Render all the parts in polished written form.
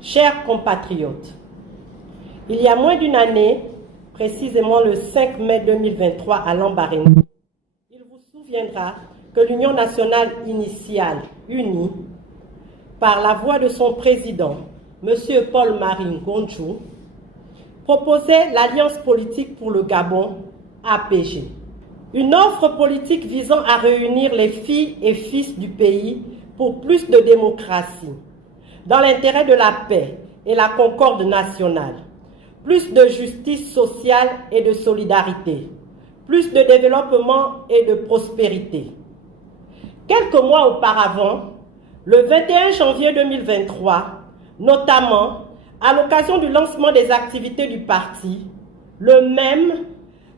Chers compatriotes, il y a moins d'une année, précisément le 5 mai 2023 à Lambaréné, il vous souviendra que l'Union nationale initiale, unie, par la voix de son président, M. Paul-Marie Ngonchou, proposait l'Alliance politique pour le Gabon, APG. Une offre politique visant à réunir les filles et fils du pays pour plus de démocratie, dans l'intérêt de la paix et la concorde nationale, plus de justice sociale et de solidarité, plus de développement et de prospérité. Quelques mois auparavant, le 21 janvier 2023, notamment à l'occasion du lancement des activités du parti, le même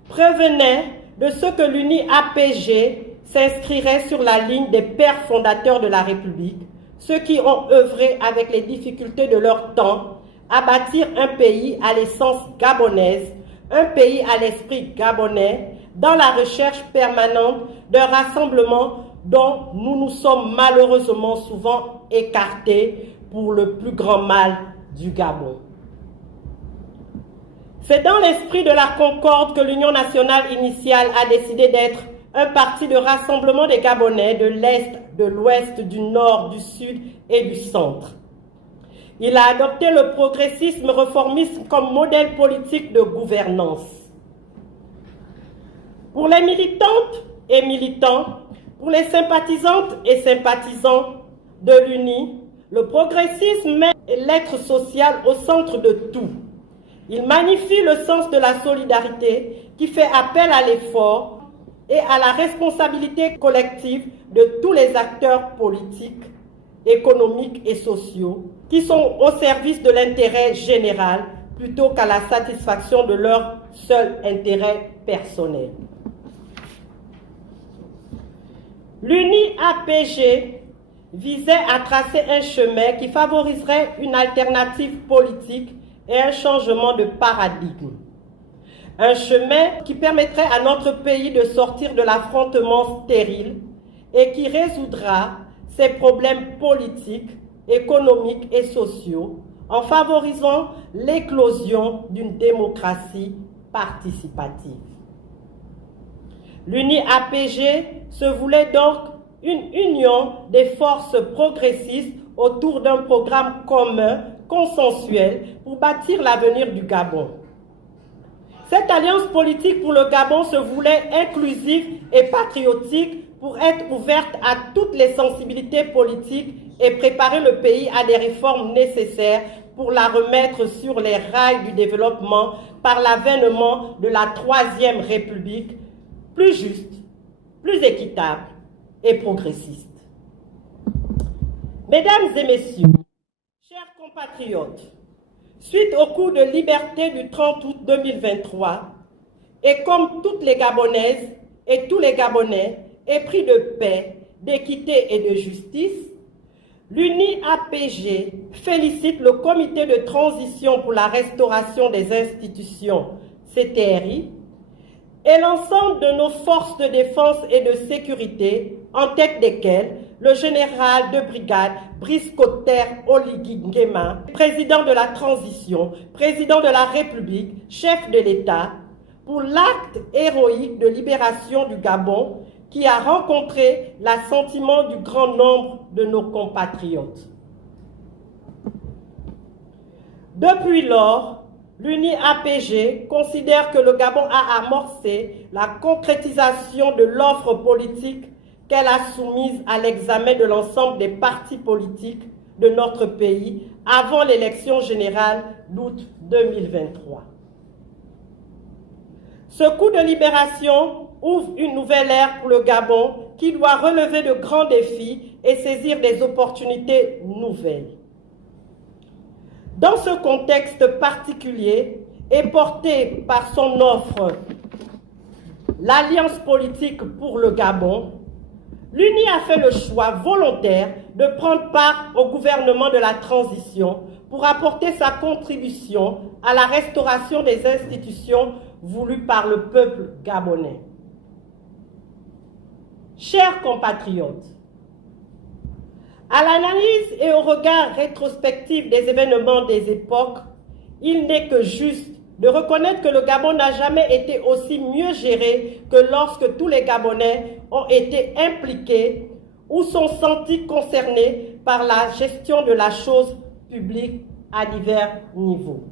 prévenait de ce que l'UNI-APG s'inscrirait sur la ligne des pères fondateurs de la République, ceux qui ont œuvré avec les difficultés de leur temps à bâtir un pays à l'essence gabonaise, un pays à l'esprit gabonais, dans la recherche permanente d'un rassemblement dont nous nous sommes malheureusement souvent écartés pour le plus grand mal du Gabon. C'est dans l'esprit de la concorde que l'Union nationale initiale a décidé d'être un parti de rassemblement des Gabonais de l'Est, de l'Ouest, du Nord, du Sud et du Centre. Il a adopté le progressisme réformiste comme modèle politique de gouvernance. Pour les militantes et militants, pour les sympathisantes et sympathisants de l'UNI, le progressisme met l'être social au centre de tout. Il magnifie le sens de la solidarité qui fait appel à l'effort et à la responsabilité collective de tous les acteurs politiques, économiques et sociaux qui sont au service de l'intérêt général plutôt qu'à la satisfaction de leur seul intérêt personnel. L'UNI-APG visait à tracer un chemin qui favoriserait une alternative politique et un changement de paradigme. Un chemin qui permettrait à notre pays de sortir de l'affrontement stérile et qui résoudra ses problèmes politiques, économiques et sociaux en favorisant l'éclosion d'une démocratie participative. L'UNI-APG se voulait donc une union des forces progressistes autour d'un programme commun, consensuel, pour bâtir l'avenir du Gabon. Cette alliance politique pour le Gabon se voulait inclusive et patriotique pour être ouverte à toutes les sensibilités politiques et préparer le pays à des réformes nécessaires pour la remettre sur les rails du développement par l'avènement de la Troisième République, plus juste, plus équitable et progressiste. Mesdames et messieurs, chers compatriotes, suite au coup de liberté du 30 août 2023, et comme toutes les Gabonaises et tous les Gabonais épris de paix, d'équité et de justice, l'UNI-APG félicite le Comité de transition pour la restauration des institutions, CTRI, et l'ensemble de nos forces de défense et de sécurité, en tête desquelles le général de brigade Brice Cotter Oligui Nguema, président de la transition, président de la République, chef de l'État, pour l'acte héroïque de libération du Gabon qui a rencontré l'assentiment du grand nombre de nos compatriotes. Depuis lors, l'UNI-APG considère que le Gabon a amorcé la concrétisation de l'offre politique qu'elle a soumise à l'examen de l'ensemble des partis politiques de notre pays avant l'élection générale d'août 2023. Ce coup de libération ouvre une nouvelle ère pour le Gabon qui doit relever de grands défis et saisir des opportunités nouvelles. Dans ce contexte particulier et porté par son offre, l'Alliance politique pour le Gabon, l'UNI a fait le choix volontaire de prendre part au gouvernement de la transition pour apporter sa contribution à la restauration des institutions voulues par le peuple gabonais. Chers compatriotes, À l'analyse et au regard rétrospectif des événements des époques, il n'est que juste de reconnaître que le Gabon n'a jamais été aussi mieux géré que lorsque tous les Gabonais ont été impliqués ou sont sentis concernés par la gestion de la chose publique à divers niveaux.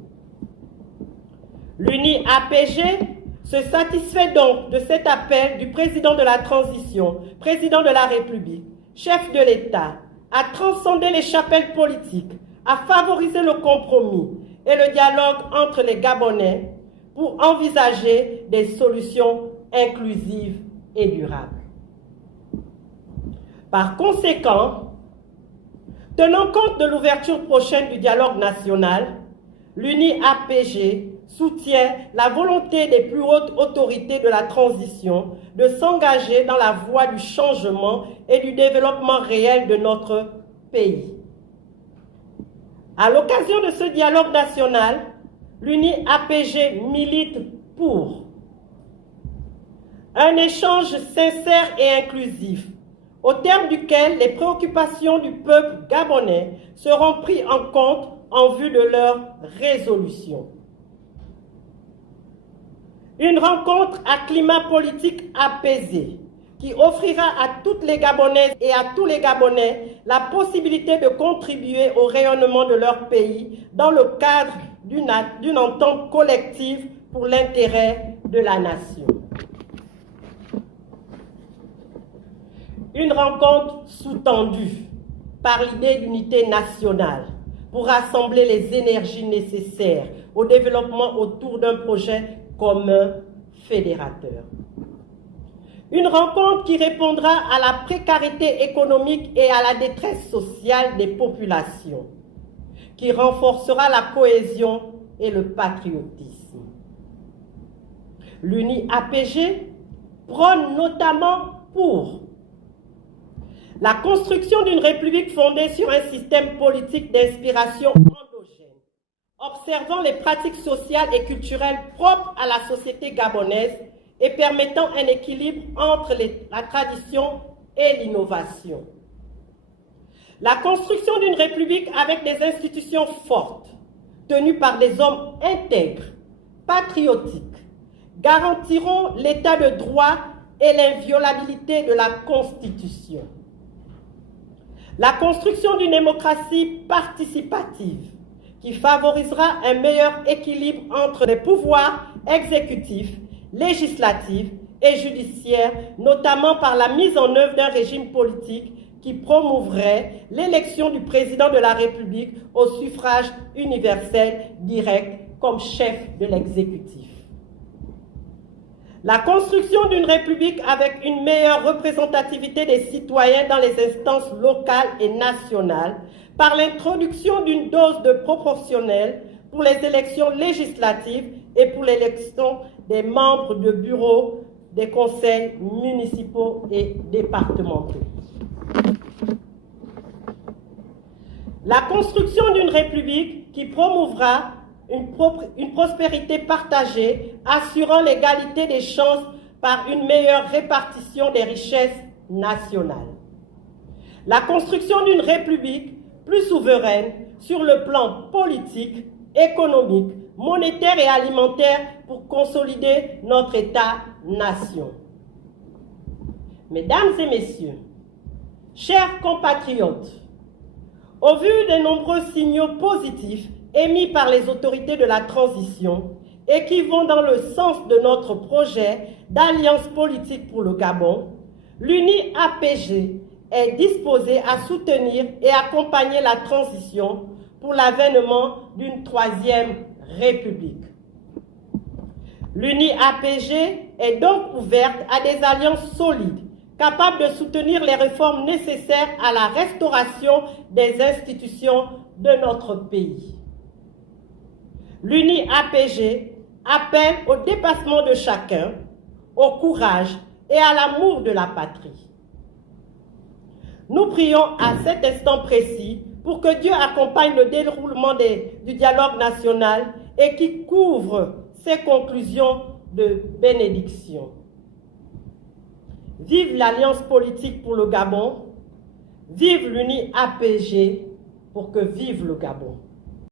L'UNI-APG se satisfait donc de cet appel du président de la transition, président de la République, chef de l'État, à transcender les chapelles politiques, à favoriser le compromis et le dialogue entre les Gabonais pour envisager des solutions inclusives et durables. Par conséquent, tenant compte de l'ouverture prochaine du dialogue national, l'UNI-APG soutient la volonté des plus hautes autorités de la transition de s'engager dans la voie du changement et du développement réel de notre pays. À l'occasion de ce dialogue national, l'UNI-APG milite pour un échange sincère et inclusif, au terme duquel les préoccupations du peuple gabonais seront prises en compte en vue de leur résolution. Une rencontre à climat politique apaisé qui offrira à toutes les Gabonaises et à tous les Gabonais la possibilité de contribuer au rayonnement de leur pays dans le cadre d'une entente collective pour l'intérêt de la nation. Une rencontre sous-tendue par l'idée d'unité nationale pour rassembler les énergies nécessaires au développement autour d'un projet commun fédérateur. Une rencontre qui répondra à la précarité économique et à la détresse sociale des populations, qui renforcera la cohésion et le patriotisme. L'UNI-APG prône notamment pour la construction d'une république fondée sur un système politique d'inspiration endogène, observant les pratiques sociales et culturelles propres à la société gabonaise et permettant un équilibre entre la tradition et l'innovation. La construction d'une république avec des institutions fortes, tenues par des hommes intègres, patriotiques, garantiront l'état de droit et l'inviolabilité de la Constitution. La construction d'une démocratie participative qui favorisera un meilleur équilibre entre les pouvoirs exécutifs, législatifs et judiciaires, notamment par la mise en œuvre d'un régime politique qui promouvrait l'élection du président de la République au suffrage universel direct comme chef de l'exécutif. La construction d'une république avec une meilleure représentativité des citoyens dans les instances locales et nationales par l'introduction d'une dose de proportionnel pour les élections législatives et pour l'élection des membres de bureaux des conseils municipaux et départementaux. La construction d'une république qui promouvra une prospérité partagée, assurant l'égalité des chances par une meilleure répartition des richesses nationales. La construction d'une république plus souveraine sur le plan politique, économique, monétaire et alimentaire pour consolider notre État-nation. Mesdames et messieurs, chers compatriotes, au vu des nombreux signaux positifs émis par les autorités de la transition et qui vont dans le sens de notre projet d'alliance politique pour le Gabon, l'UNI-APG est disposée à soutenir et accompagner la transition pour l'avènement d'une troisième République. L'UNI-APG est donc ouverte à des alliances solides, capables de soutenir les réformes nécessaires à la restauration des institutions de notre pays. L'UNI-APG appelle au dépassement de chacun, au courage et à l'amour de la patrie. Nous prions à cet instant précis pour que Dieu accompagne le déroulement du dialogue national et qu'il couvre ses conclusions de bénédiction. Vive l'Alliance politique pour le Gabon, Vive l'UNI APG pour que vive le Gabon.